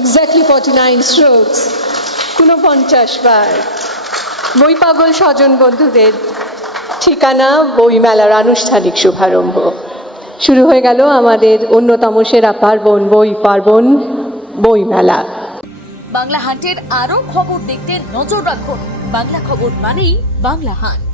Exactly 49 strokes. 49 বার। বই পাগল স্বজন বন্ধুদের ঠিকানা বইমেলার আনুষ্ঠানিক শুভারম্ভ। শুরু হয়ে গেল আমাদের অন্যতম সেরা পার্বণ বইমেলা। বাংলা হাটের আরও খবর দেখতে নজর রাখুন। বাংলা খবর মানেই বাংলা হাট।